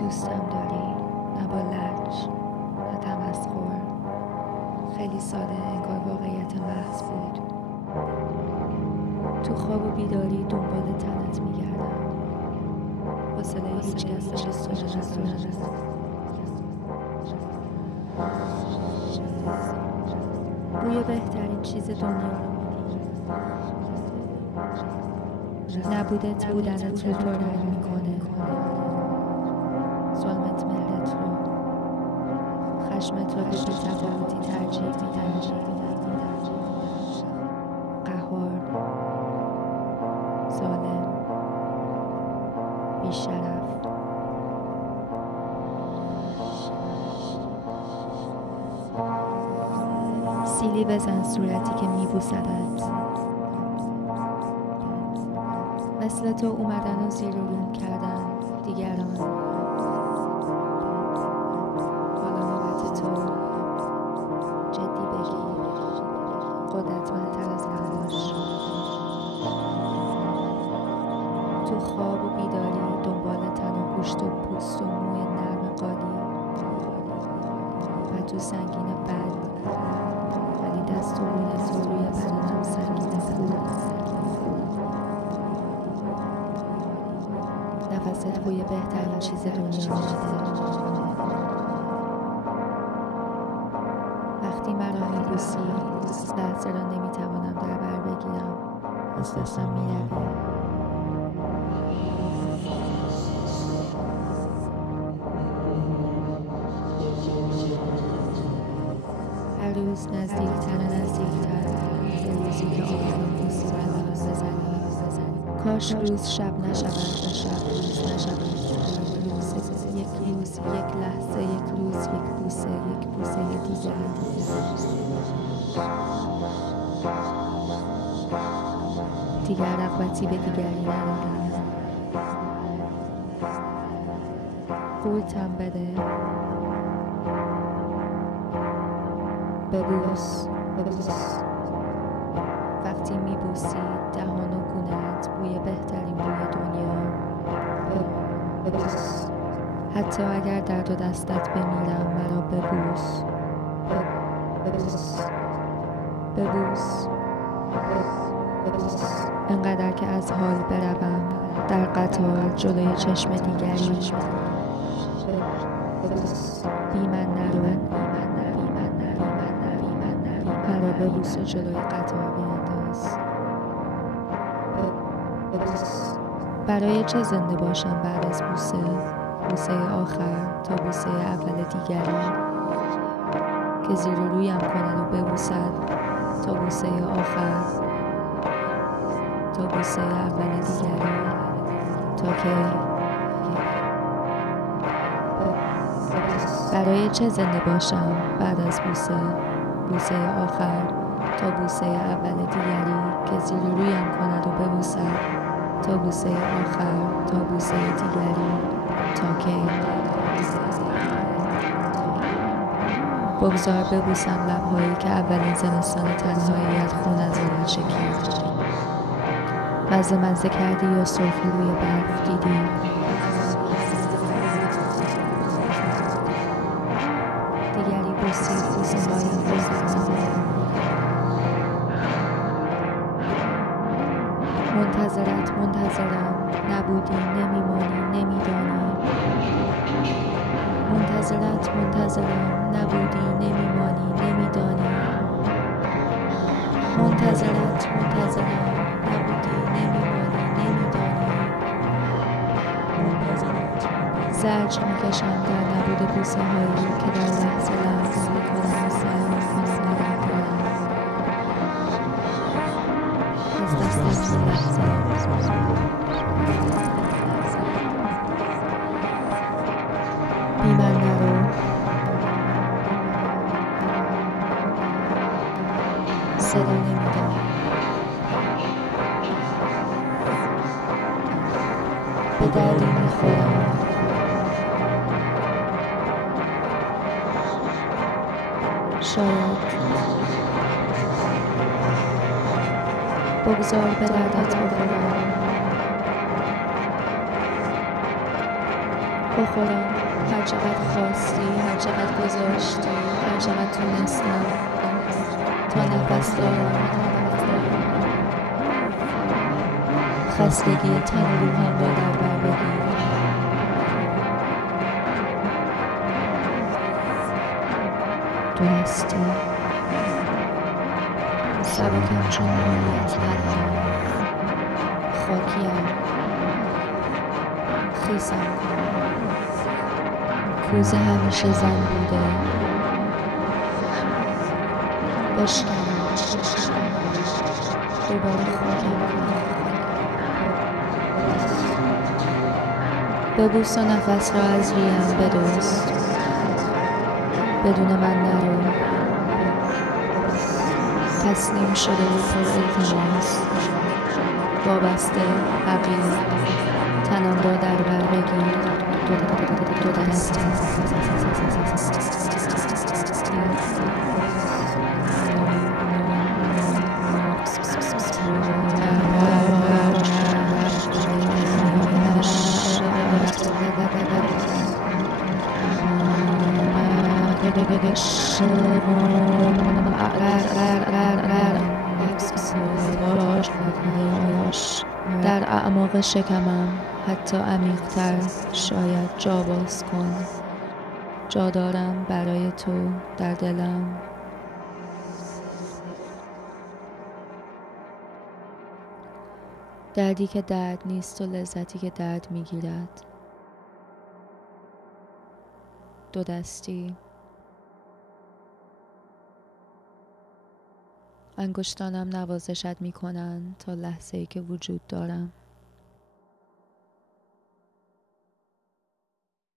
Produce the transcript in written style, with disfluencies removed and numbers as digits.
دوستم داری، نه با لج، نه تمسخر. خیلی ساده انگار واقعیت محض بود. تو خواب و بیداری دنبال تنت میگردم، حوصله هیچ کس رو ندارم. بوی بهترین چیز دنیا رو میگی، نبودت بودنت رو پررنگ میکنه، ظلمت مهرت رو، خشمت رو به بی‌تفاوتی ترجیح میدن، قهار، ظالم، بی‌شرف. سیلی بزن صورتی که میبوسدت، مثل تو اومدن و زیر و روم کردن دیگران. حالا نوبت تو، جدی بگیر، قدرتمندتر از من باش. تو خواب و بیداری دنبال تن و گوشت و پوست و موی نرم قالی و تو سنگین بد، ولی دست و روی بدنم سنگین پول. نفست بوی بهترین چیز دنیا میده. وقتی مرا میبوسی، لحظه را نمیتوانم در بر بگیرم، از دستم میروی. هر روز نزدیکتر به روزی که آخرین بوسی بر لبم بزنی. کاش روز شب نشود و شب روز نشود. یک روز، یک لحظه، یک روز، یک بوسه دیگر. دیگر رغبتی به دیگری ندارم. قورتم بده، ببوس. وقتی میبوسی دهان و گونه‌ات بوی بهترین بوی دنیا. ببوس. حتی اگر در دو دستت بمیرم مرا ببوس. ببوس. انقدر که از حال بروم در قطار جلوی چشم دیگری. بی من نرو، مرا ببوس و جلوی قطار بینداز. برای چه زنده باشم بعد از بوسه آخر تا بوسه اول دیگری که زیر و رویم کند و ببوسد تا بوسه آخر، تا بوسه اول دیگری، تا که برای چه زنده باشم بعد از بوسه آخر تا بوسه اول دیگری که زیر و رویم کند و ببوسد تا بوسه آخر، تا بوسه دیگری، تا که بگذار ببوسم لب‌هایی که اولین زمستان تنهاییت خون از آن چکید. مزه کردی یا سرخی روی برف دیدی. دیگری بوسید بوسه‌هایم را زدم. منتظرم، نبودی، نمیمانی، نمیدانی. منتظرم، نبودی، نمیمانی، نمیدانی. منتظرم، نبودی، نمیمانی، نمیدانی. زجر میکشم در نبود بوسه هایی که در لحظه لمس میکنم و سعی میکنم نگه دارم. از دستم میلرزم. بی من نرو. صدا نمیدم. به دردی میخورم. شاید بگذار به دردت بخورم. بخورم، هر چقدر خواستی، هر چقدر گذاشتی، هر چقدر تونستم، تا نفس دارم. خستگی تن و روحم را در بر بگیر. دو دستی سبکم چون موی از قلم، خاکیم، خیسم کن. کوزه همیشه زن بوده، بشکنم، دوباره خاکم کن. ببوس و نفس را از ریم بدزد، بدون من نرو. تسلیم شده و پر التماس، وابسته، حقیر، تنم را در بر بگیر. دو دستی در اعماق شکمم، حتی عمیق‌تر، شاید جا باز کن. جا دارم برای تو در دلم. دردی که درد نیست و لذتی که درد میگیرد. دو دستی انگشتانم نوازشت میکنند تا لحظه‌ای که وجود دارم.